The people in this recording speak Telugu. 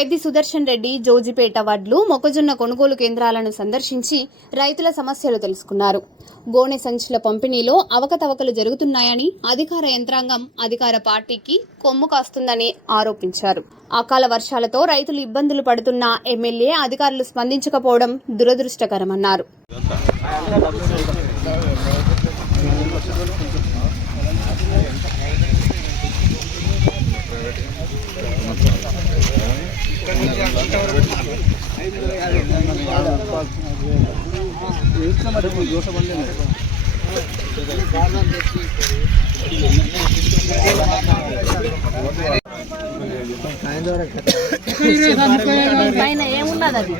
పెద్ది సుదర్శన్ రెడ్డి జోజిపేట వడ్లు మొక్కజొన్న కొనుగోలు కేంద్రాలను సందర్శించి రైతుల సమస్యలు తెలుసుకున్నారు. గోనె సంచుల పంపిణీలో అవకతవకలు జరుగుతున్నాయని అధికార యంత్రాంగం అధికార పార్టీకి కొమ్ము కాస్తుందని ఆరోపించారు. అకాల వర్షాలతో రైతులు ఇబ్బందులు పడుతున్న ఎమ్మెల్యే అధికారులు స్పందించకపోవడం దురదృష్టకరమన్నారు. పైన ఏమున్నది అది